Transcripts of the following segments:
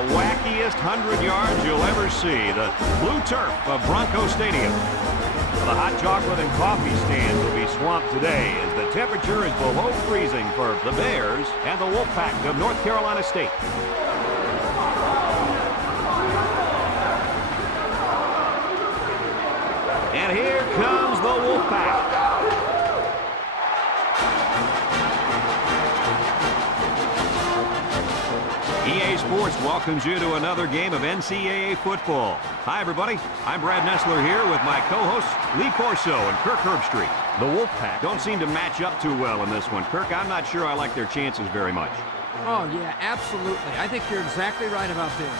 The wackiest 100 yards you'll ever see. The blue turf of Bronco Stadium. The hot chocolate and coffee stands will be swamped today as the temperature is below freezing for the Bears and the Wolfpack of North Carolina State. And here comes the Wolfpack. EA Sports welcomes you to another game of NCAA football. Hi, everybody. I'm Brad Nessler here with my co-hosts Lee Corso and Kirk Herbstreit. The Wolfpack don't seem to match up too well in this one. Kirk, I'm not sure I like their chances very much. Oh, yeah, absolutely. I think you're exactly right about this.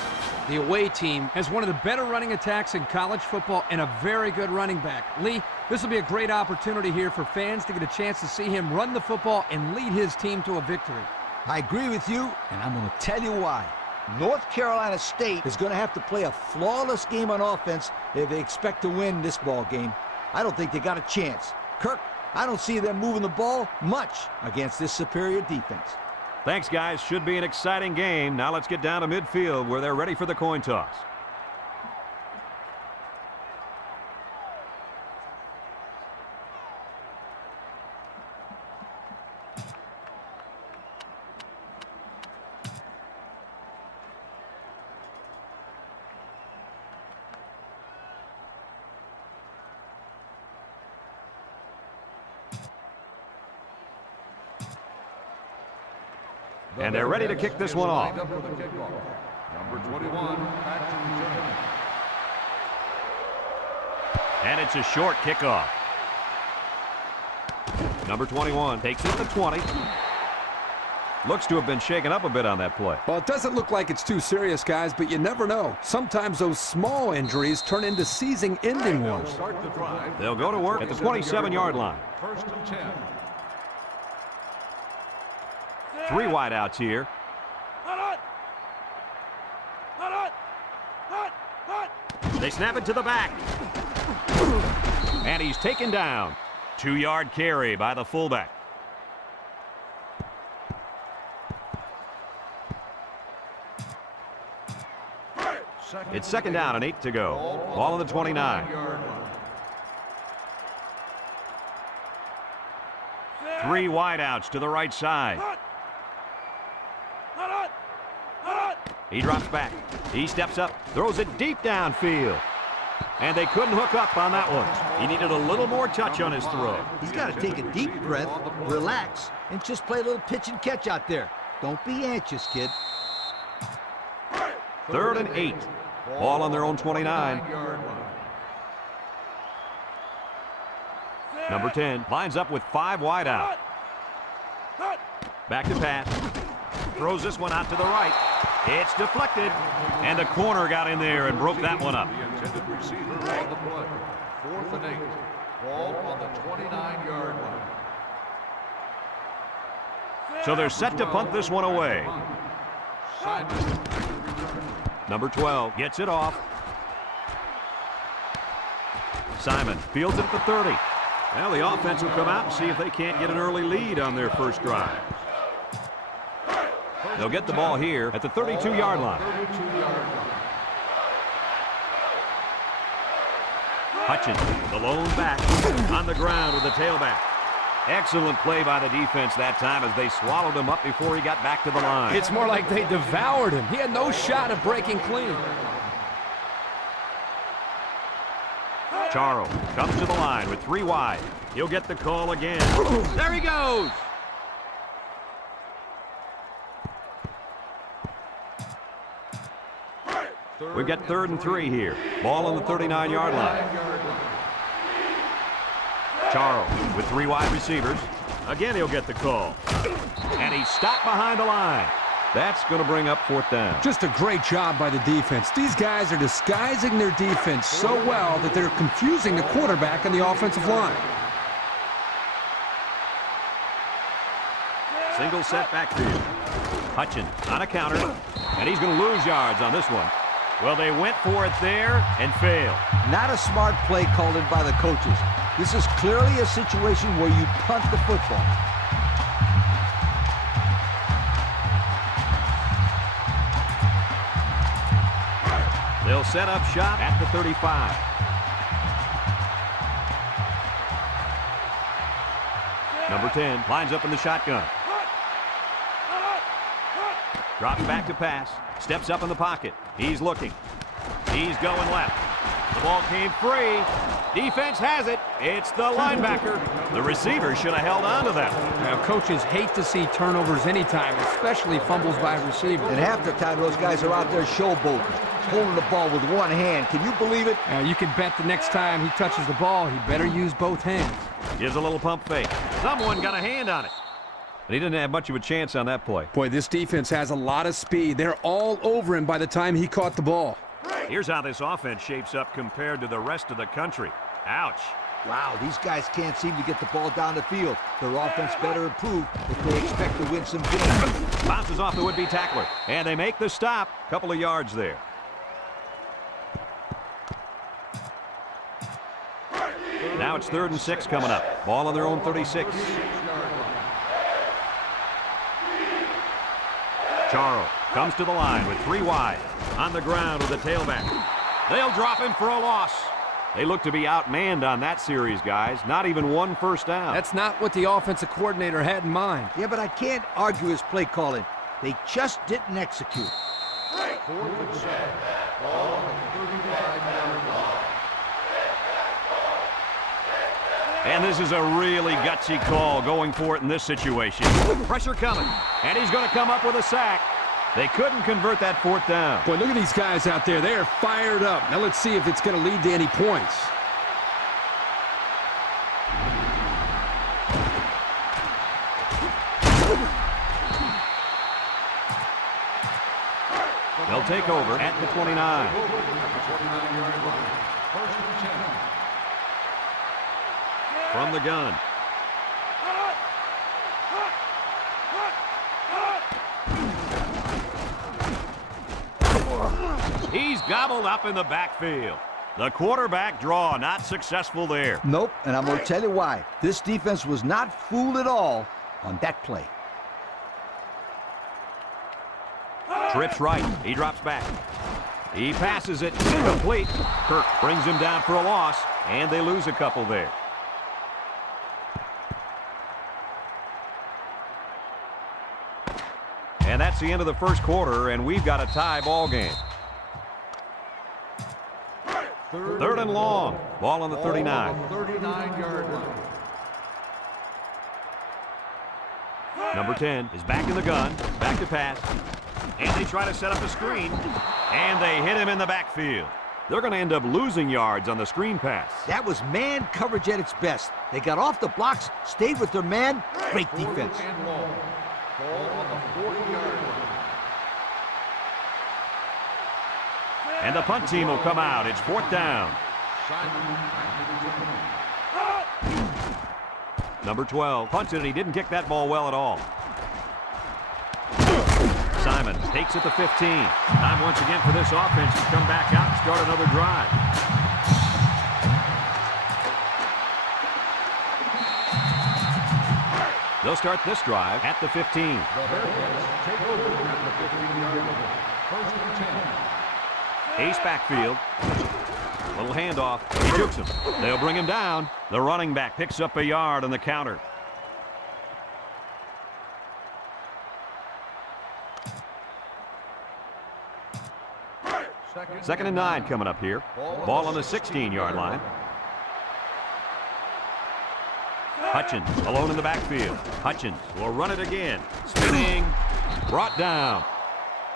The away team has one of the better running attacks in college football and a very good running back. Lee, this will be a great opportunity here for fans to get a chance to see him run the football and lead his team to a victory. I agree with you, and I'm going to tell you why. North Carolina State is going to have to play a flawless game on offense if they expect to win this ball game. I don't think they got a chance. Kirk, I don't see them moving the ball much against this superior defense. Thanks, guys. Should be an exciting game. Now let's get down to midfield where they're ready for the coin toss. And they're ready to kick this one off. Number 21, and it's a short kickoff. Number 21 takes it to 20. Looks to have been shaken up a bit on that play. Well, it doesn't look like it's too serious, guys, but you never know. Sometimes those small injuries turn into season-ending ones. They'll go to work at the 27-yard line. First and 10. 3 wideouts here. They snap it to the back. And he's taken down. 2-yard carry by the fullback. It's second down and 8 to go. Ball on the 29. 3 wideouts to the right side. He drops back. He steps up, throws it deep downfield. And they couldn't hook up on that one. He needed a little more touch on his throw. He's got to take a deep breath, relax, and just play a little pitch and catch out there. Don't be anxious, kid. 3rd and 8. Ball on their own 29. Number 10 lines up with 5 wide out. Back to pass. Throws this one out to the right. It's deflected. And the corner got in there and broke that one up. The intended receiver on the play. 4th and 8. Ball on the 29-yard line. So they're set to punt this one away. Number 12 gets it off. Simon fields it at the 30. Well, the offense will come out and see if they can't get an early lead on their first drive. They'll get the ball here at the 32-yard line. Hutchins, the lone back, on the ground with the tailback. Excellent play by the defense that time as they swallowed him up before he got back to the line. It's more like they devoured him. He had no shot at breaking clean. Charo comes to the line with 3 wide. He'll get the call again. There he goes. We've got 3rd and 3 here. Ball on the 39-yard line. Charo with 3 wide receivers. Again, he'll get the call. And he's stopped behind the line. That's going to bring up 4th down. Just a great job by the defense. These guys are disguising their defense so well that they're confusing the quarterback and the offensive line. Single set backfield. Hutchins on a counter. And he's going to lose yards on this one. Well, they went for it there and failed. Not a smart play called in by the coaches. This is clearly a situation where you punt the football. They'll set up shop at the 35. Number 10 lines up in the shotgun. Drops back to pass. Steps up in the pocket. He's looking. He's going left. The ball came free. Defense has it. It's the linebacker. The receiver should have held on to that. Now, coaches hate to see turnovers anytime, especially fumbles by a receiver. And half the time, those guys are out there showboating, holding the ball with one hand. Can you believe it? You can bet the next time he touches the ball, he better use both hands. Gives a little pump fake. Someone got a hand on it. But he didn't have much of a chance on that play. Boy, this defense has a lot of speed. They're all over him by the time he caught the ball. Here's how this offense shapes up compared to the rest of the country. Ouch. Wow, these guys can't seem to get the ball down the field. Their offense better improve if they expect to win some games. Bounces off the would-be tackler. And they make the stop. Couple of yards there. Now it's 3rd and 6 coming up. Ball on their own 36. Charles comes to the line with 3 wide. On the ground with the tailback. They'll drop him for a loss. They look to be outmanned on that series, guys. Not even one first down. That's not what the offensive coordinator had in mind. Yeah, but I can't argue his play calling. They just didn't execute. 4th and 7. Ball on the 35-yard line. And this is a really gutsy call going for it in this situation. Pressure coming. And he's going to come up with a sack. They couldn't convert that 4th down. Boy, look at these guys out there. They are fired up. Now let's see if it's going to lead to any points. They'll take over at the 29. 29-yard line. 1st and 10. From the gun. He's gobbled up in the backfield. The quarterback draw not successful there. Nope, and I'm going to tell you why. This defense was not fooled at all on that play. Trips right. He drops back. He passes it. Complete. Kirk brings him down for a loss, and they lose a couple there. And that's the end of the first quarter, and we've got a tie ball game. 3rd and long. Ball on the 39. 39-yard line. Number 10 is back in the gun. Back to pass. And they try to set up a screen. And they hit him in the backfield. They're going to end up losing yards on the screen pass. That was man coverage at its best. They got off the blocks, stayed with their man. Great defense. 4th and long. Ball on the 40-yard line. And the punt team will come out. It's 4th down. Number 12 punted, and he didn't kick that ball well at all. Simon takes it to 15. Time once again for this offense to come back out and start another drive. They'll start this drive at the 15. The Bearcats take over at the 15-yard line. 1st and 10. Ace backfield. Little handoff. He jukes him. They'll bring him down. The running back picks up a yard on the counter. Second and 9 coming up here. Ball on the 16-yard line. Hutchins alone in the backfield. Hutchins will run it again. Spinning. Brought down.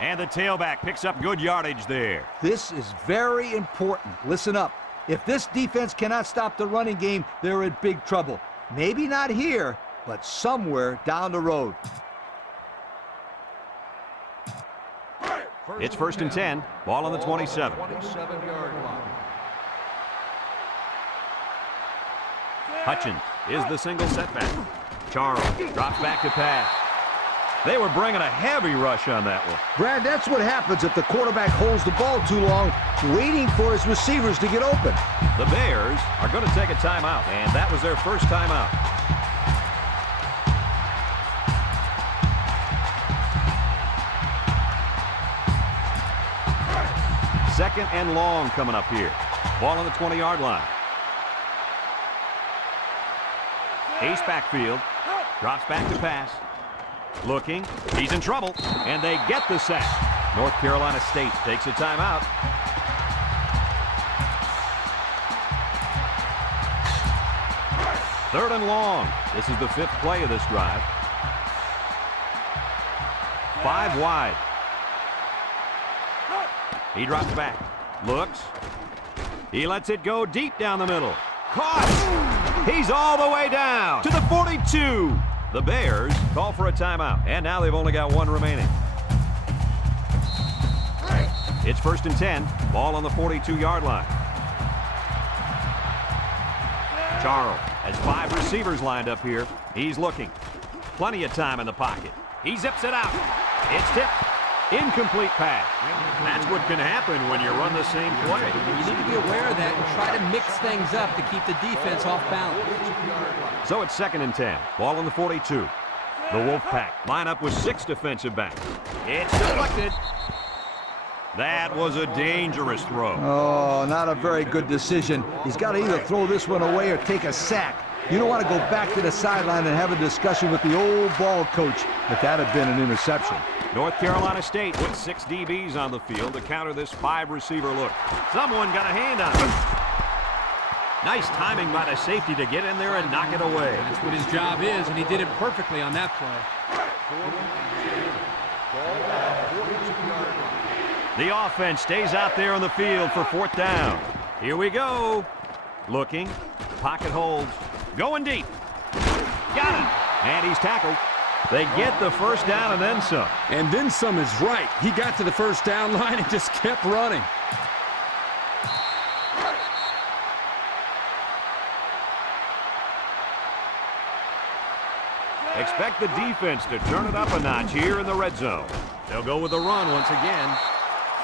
And the tailback picks up good yardage there. This is very important. Listen up. If this defense cannot stop the running game, they're in big trouble. Maybe not here, but somewhere down the road. It's 1st and 10. Ball on the 27. 27-yard line. Hutchins is the single setback. Charles drops back to pass. They were bringing a heavy rush on that one. Brad, that's what happens if the quarterback holds the ball too long, waiting for his receivers to get open. The Bears are going to take a timeout, and that was their first timeout. 2nd and long coming up here. Ball on the 20-yard line. Ace backfield. Drops back to pass. Looking. He's in trouble. And they get the sack. North Carolina State takes a timeout. Third and long. This is the 5th play of this drive. 5 wide. He drops back. Looks. He lets it go deep down the middle. Caught! He's all the way down to the 42. The Bears call for a timeout, and now they've only got one remaining. It's 1st and 10. Ball on the 42-yard line. Charles has 5 receivers lined up here. He's looking. Plenty of time in the pocket. He zips it out. It's tipped. Incomplete pass. That's what can happen when you run the same play. You need to be aware of that and try to mix things up to keep the defense off balance. So it's 2nd and 10. Ball on the 42. The Wolfpack line up with 6 defensive backs. It's deflected. That was a dangerous throw. Oh, not a very good decision. He's got to either throw this one away or take a sack. You don't want to go back to the sideline and have a discussion with the old ball coach if that had been an interception. North Carolina State with 6 DBs on the field to counter this 5-receiver look. Someone got a hand on him. Nice timing by the safety to get in there and knock it away. That's what his job is, and he did it perfectly on that play. The offense stays out there on the field for 4th down. Here we go. Looking. Pocket holds. Going deep. Got him. And he's tackled. They get the 1st down and then some. And then some is right. He got to the 1st down line and just kept running. Expect the defense to turn it up a notch here in the red zone. They'll go with the run once again.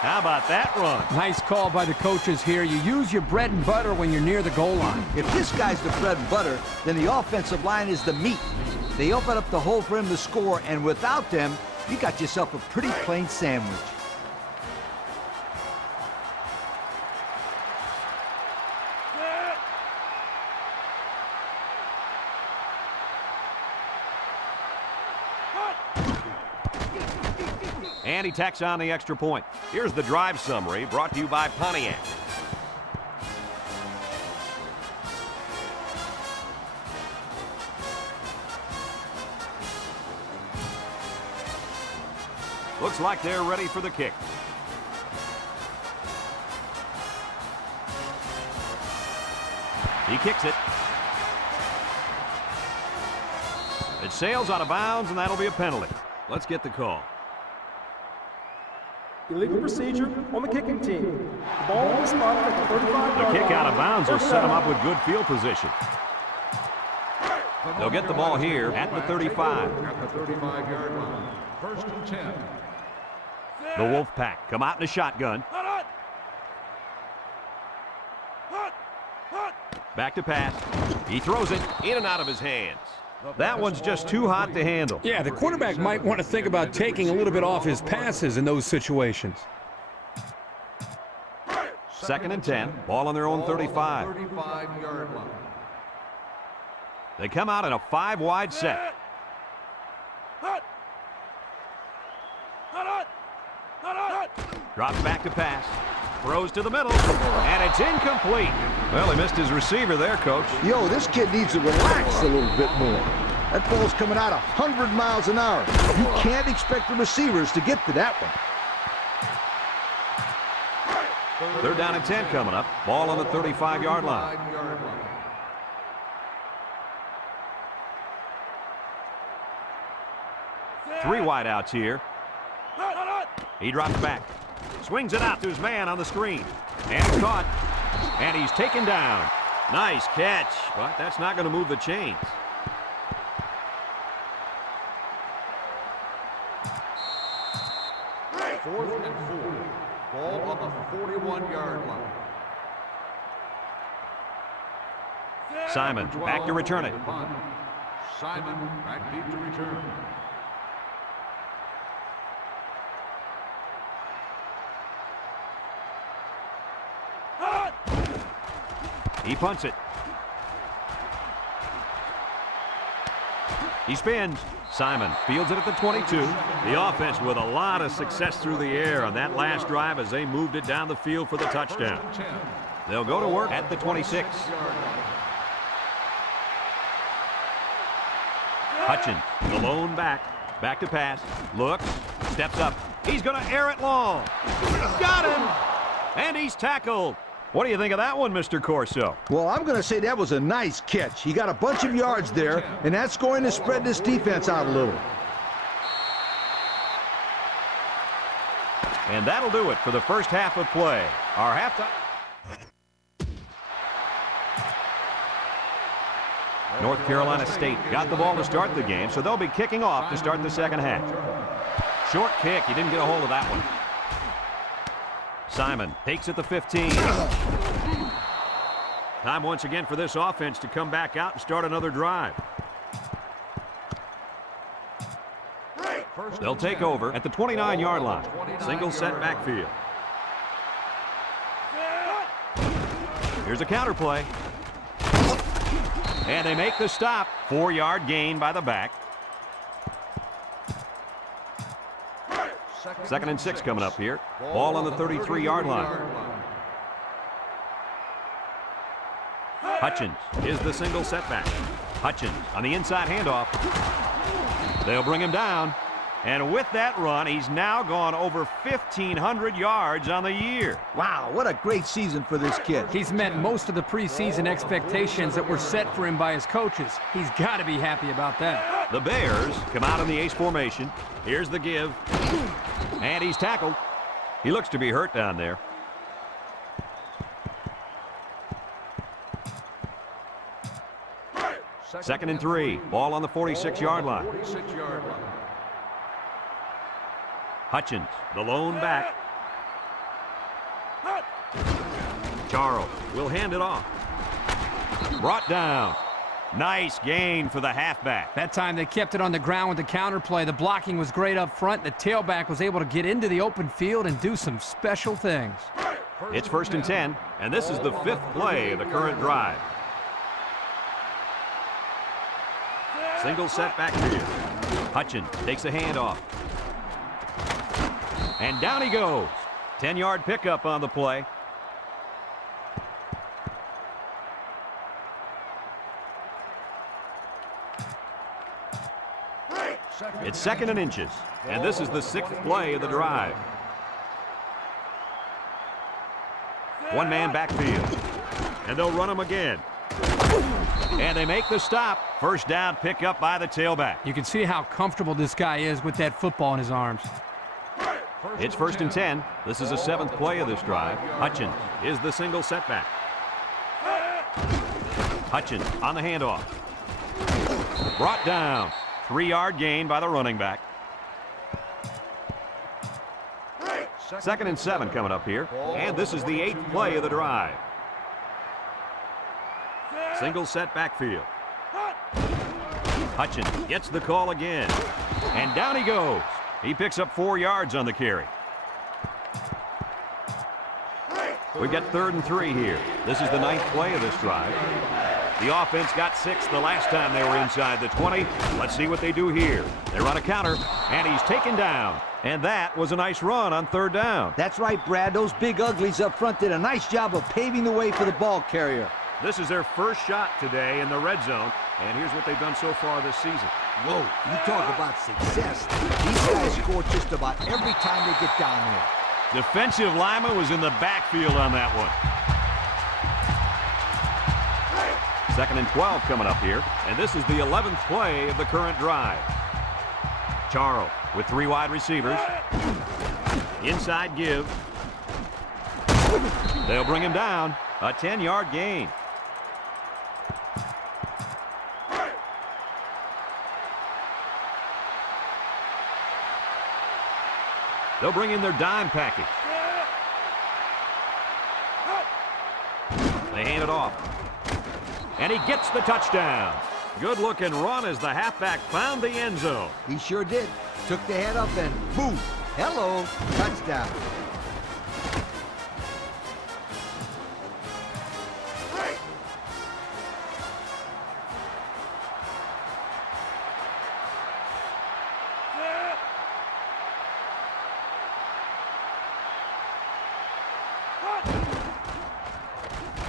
How about that run? Nice call by the coaches here. You use your bread and butter when you're near the goal line. If this guy's the bread and butter, then the offensive line is the meat. They open up the hole for him to score, and without them, you got yourself a pretty plain sandwich. And he tacks on the extra point. Here's the drive summary brought to you by Pontiac. Looks like they're ready for the kick. He kicks it. It sails out of bounds, and that'll be a penalty. Let's get the call. Illegal procedure on the kicking team. The ball was spotted at the 35-yard The kick line. out of bounds will set them up with good field position. They'll get the ball here at the 35. At the 35-yard line. 1st and 10. The Wolfpack come out in a shotgun. Back to pass. He throws it in and out of his hands. That one's just too hot to handle. Yeah, the quarterback might want to think about taking a little bit off his passes in those situations. 2nd and 10. Ball on their own 35. 35-yard line. They come out in a 5-wide set. Drops back to pass. Throws to the middle. And it's incomplete. Well, he missed his receiver there, Coach. Yo, this kid needs to relax a little bit more. That ball's coming out 100 miles an hour. You can't expect the receivers to get to that one. 3rd down and 10 coming up. Ball on the 35-yard line. 35-yard line. Three wide outs here. He drops back. Swings it out to his man on the screen. And he's caught. And he's taken down. Nice catch, but that's not going to move the chains. Fourth and 4. Ball on the 41-yard line. Simon back to return it. Simon back deep to return. He punts it. He spins. Simon fields it at the 22. The offense with a lot of success through the air on that last drive as they moved it down the field for the touchdown. They'll go to work at the 26. Hutchins, the lone back. Back to pass. Looks. Steps up. He's going to air it long. Got him! And he's tackled. What do you think of that one, Mr. Corso? Well, I'm going to say that was a nice catch. He got a bunch of yards there, and that's going to spread this defense out a little. And that'll do it for the first half of play. Our halftime. North Carolina State got the ball to start the game, so they'll be kicking off to start the second half. Short kick. He didn't get a hold of that one. Simon takes it to 15. Time once again for this offense to come back out and start another drive. They'll take over at the 29-yard line. Single set backfield. Here's a counter play. And they make the stop. 4-yard gain by the back. 2nd and 6 coming up here. Ball on the 33-yard line. Hutchins is the single setback. Hutchins on the inside handoff. They'll bring him down. And with that run, he's now gone over 1,500 yards on the year. Wow, what a great season for this kid. He's met most of the preseason expectations that were set for him by his coaches. He's got to be happy about that. The Bears come out in the ace formation. Here's the give. And he's tackled. He looks to be hurt down there. Second and 3. Ball on the 46-yard line. Hutchins, the lone back. Charles will hand it off. Brought down. Nice gain for the halfback. That time they kept it on the ground with the counter play. The blocking was great up front. The tailback was able to get into the open field and do some special things. It's 1st and 10, and this is the 5th play of the current drive. Single set backfield. Hutchins takes a handoff. And down he goes. 10-yard pickup on the play. It's 2nd and inches, and this is the 6th play of the drive. One-man backfield, and they'll run him again. And they make the stop. First down pickup by the tailback. You can see how comfortable this guy is with that football in his arms. It's 1st and 10. This is the 7th play of this drive. Hutchins is the single setback. Hutchins on the handoff. Brought down. 3-yard gain by the running back. 2nd and 7 coming up here. And this is the 8th play of the drive. Single set backfield. Hutchins gets the call again. And down he goes. He picks up 4 yards on the carry. We've got 3rd and 3 here. This is the 9th play of this drive. The offense got 6 the last time they were inside the 20. Let's see what they do here. They run a counter, and he's taken down. And that was a nice run on 3rd down. That's right, Brad. Those big uglies up front did a nice job of paving the way for the ball carrier. This is their first shot today in the red zone, and here's what they've done so far this season. Whoa, you talk about success. These guys score just about every time they get down there. Defensive lineman was in the backfield on that one. 2nd and 12 coming up here, and this is the 11th play of the current drive. Charles with 3 wide receivers. Inside give. They'll bring him down. A 10-yard gain. They'll bring in their dime package. They hand it off. And he gets the touchdown. Good-looking run as the halfback found the end zone. He sure did. Took the head up and boom. Hello, touchdown.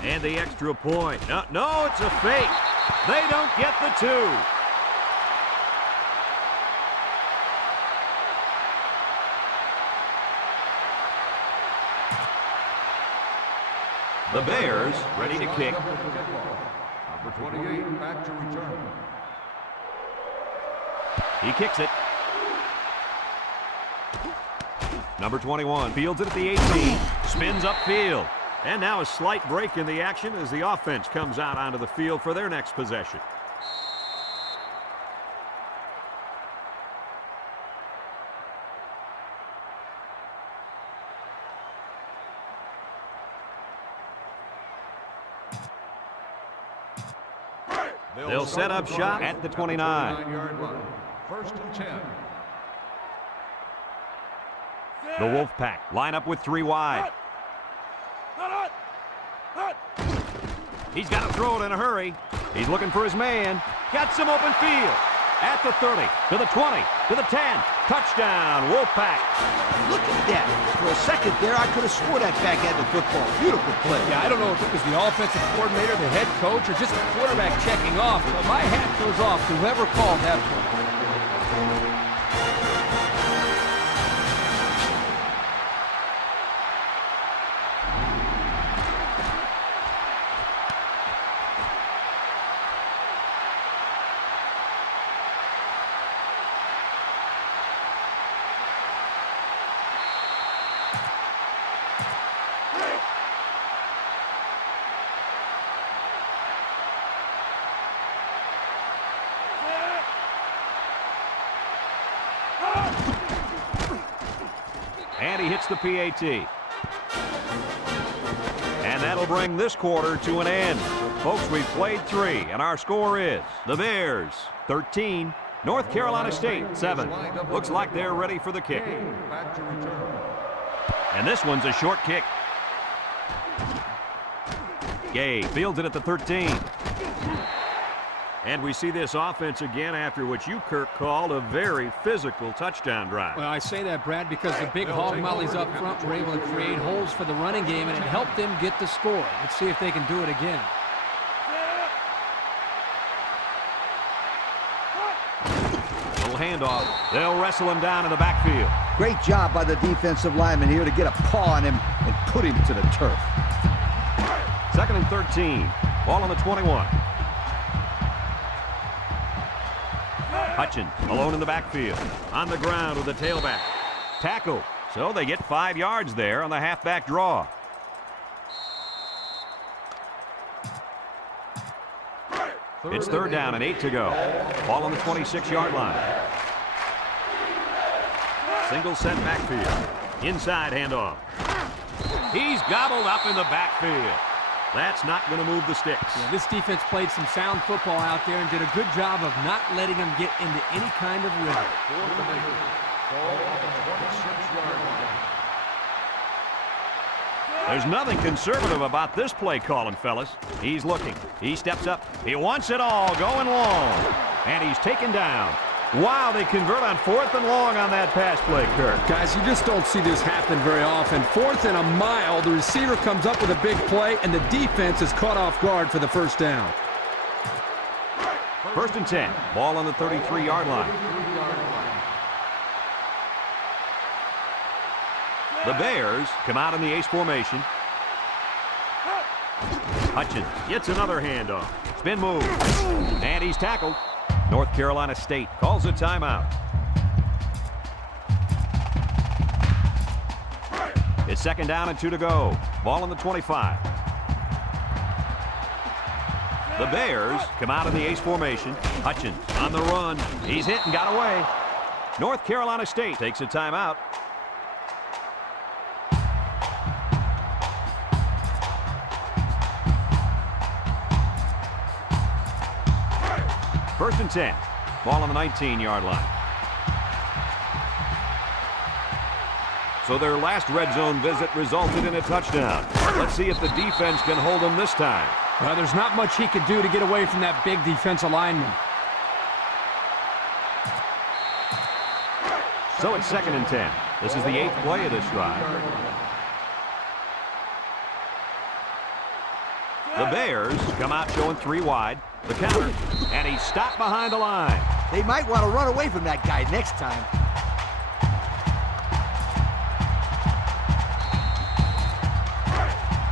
And the extra point. No, it's a fake. They don't get the 2. The Bears ready to kick. Number 28 back to return. He kicks it. Number 21 fields it at the 18. Spins upfield. And now a slight break in the action as the offense comes out onto the field for their next possession. They'll set up shop at the 29. 29-yard line. First and 10. The Wolfpack line up with 3 wide. He's got to throw it in a hurry. He's looking for his man. Got some open field. At the 30, to the 20, to the 10. Touchdown, Wolfpack. Look at that. For a second there, I could have swore that back had the football. Beautiful play. Yeah, I don't know if it was the offensive coordinator, the head coach, or just the quarterback checking off, but my hat goes off to whoever called that play. And he hits the PAT. And that'll bring this quarter to an end. Folks, we've played 3, and our score is the Bears 13, North Carolina State 7. Looks like they're ready for the kick. Back to return. And this one's a short kick. Gay fields it at the 13. And we see this offense again after what you, Kirk, called a very physical touchdown drive. Well, I say that, Brad, because the big hog mollies up front were able to create holes for the running game, and it helped them get the score. Let's see if they can do it again. Little handoff. They'll wrestle him down in the backfield. Great job by the defensive lineman here to get a paw on him and put him to the turf. 2nd and 13. Ball on the 21. Hutchins alone in the backfield. On the ground with the tailback. Tackle. So they get 5 yards there on the halfback draw. It's 3rd down and 8 to go. Ball on the 26-yard line. Single set backfield. Inside handoff. He's gobbled up in the backfield. That's not going to move the sticks. Yeah, this defense played some sound football out there and did a good job of not letting them get into any kind of rhythm. 4th and 8. Ball on the 26-yard line. There's nothing conservative about this play calling, fellas. He's looking. He steps up. He wants it all going long. And he's taken down. Wow, they convert on 4th and long on that pass play, Kirk. Guys, you just don't see this happen very often. 4th and a mile, the receiver comes up with a big play, and the defense is caught off guard for the first down. 1st and 10. Ball on the 33-yard line. The Bears come out in the ace formation. Hutchins gets another handoff. Spin move. And he's tackled. North Carolina State calls a timeout. It's 2nd down and 2 to go. Ball on the 25. The Bears come out in the ace formation. Hutchins on the run. He's hit and got away. North Carolina State takes a timeout. First and 10. Ball on the 19-yard line. So their last red zone visit resulted in a touchdown. Let's see if the defense can hold them this time. Well, there's not much he could do to get away from that big defensive lineman. So it's 2nd and 10. This is the 8th play of this drive. Bears come out showing 3 wide. The counter, and he's stopped behind the line. They might want to run away from that guy next time.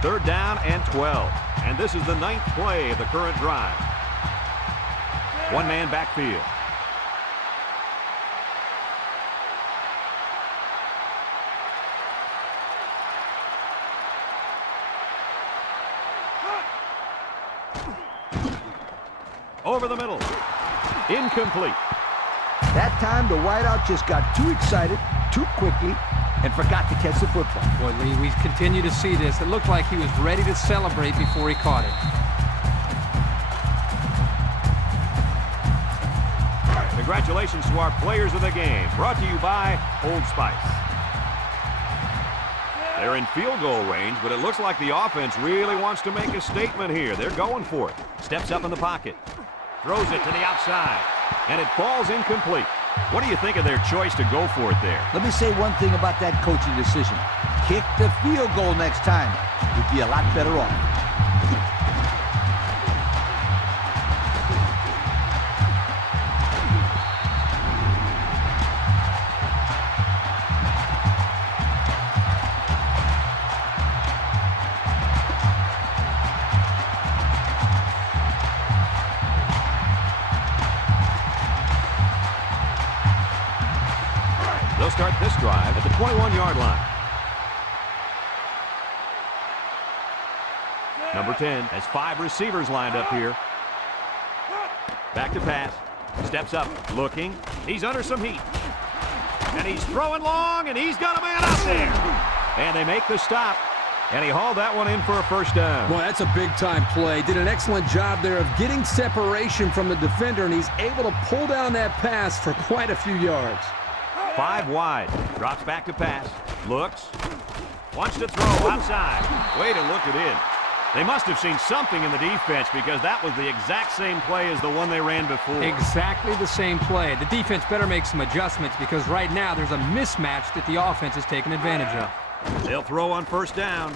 Third down and 12. And this is the 9th play of the current drive. One man backfield. Over the middle. Incomplete. That time, the wideout just got too excited, too quickly, and forgot to catch the football. Boy, Lee, we continue to see this. It looked like he was ready to celebrate before he caught it. Congratulations to our players of the game. Brought to you by Old Spice. They're in field goal range, but it looks like the offense really wants to make a statement here. They're going for it. Steps up in the pocket. Throws it to the outside. And it falls incomplete. What do you think of their choice to go for it there? Let me say one thing about that coaching decision. Kick the field goal next time. You'd be a lot better off. They'll start this drive at the 21-yard line. Number 10 has 5 receivers lined up here. Back to pass. Steps up, looking. He's under some heat. And he's throwing long, and he's got a man out there. And they make the stop. And he hauled that one in for a first down. Boy, that's a big-time play. Did an excellent job there of getting separation from the defender, and he's able to pull down that pass for quite a few yards. 5 wide. Drops back to pass. Looks. Wants to throw outside. Way to look it in. They must have seen something in the defense because that was the exact same play as the one they ran before. Exactly the same play. The defense better make some adjustments because right now there's a mismatch that the offense is taking advantage of. They'll throw on first down.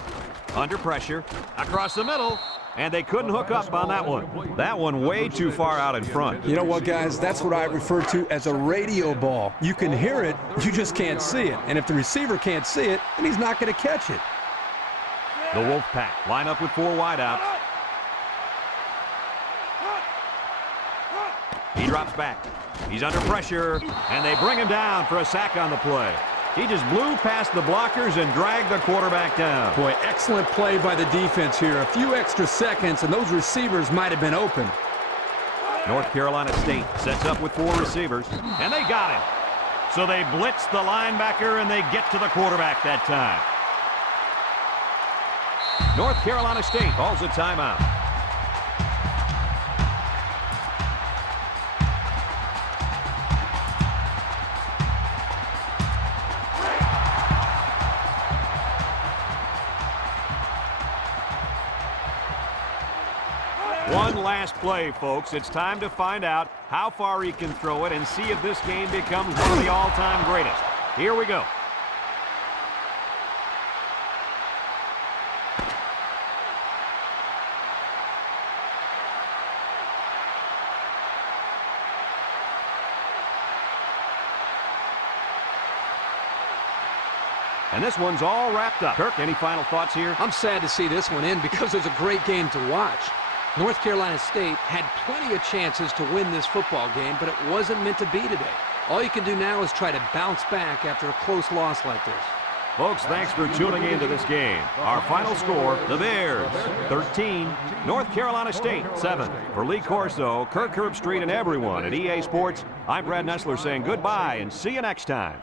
Under pressure. Across the middle. And they couldn't hook up on that one. That one way too far out in front. You know what, guys? That's what I refer to as a radio ball. You can hear it, you just can't see it. And if the receiver can't see it, then he's not going to catch it. The Wolfpack line up with 4 wideouts. He drops back. He's under pressure, and they bring him down for a sack on the play. He just blew past the blockers and dragged the quarterback down. Boy, excellent play by the defense here. A few extra seconds, and those receivers might have been open. North Carolina State sets up with 4 receivers, and they got him. So they blitz the linebacker, and they get to the quarterback that time. North Carolina State calls a timeout. One last play, folks. It's time to find out how far he can throw it and see if this game becomes one of the all-time greatest. Here we go. And this one's all wrapped up. Kirk, any final thoughts here? I'm sad to see this one in because it was a great game to watch. North Carolina State had plenty of chances to win this football game, but it wasn't meant to be today. All you can do now is try to bounce back after a close loss like this. Folks, thanks for tuning into this game. Our final score, the Bears, 13, North Carolina State, 7. For Lee Corso, Kirk Herbstreit, and everyone at EA Sports, I'm Brad Nessler saying goodbye and see you next time.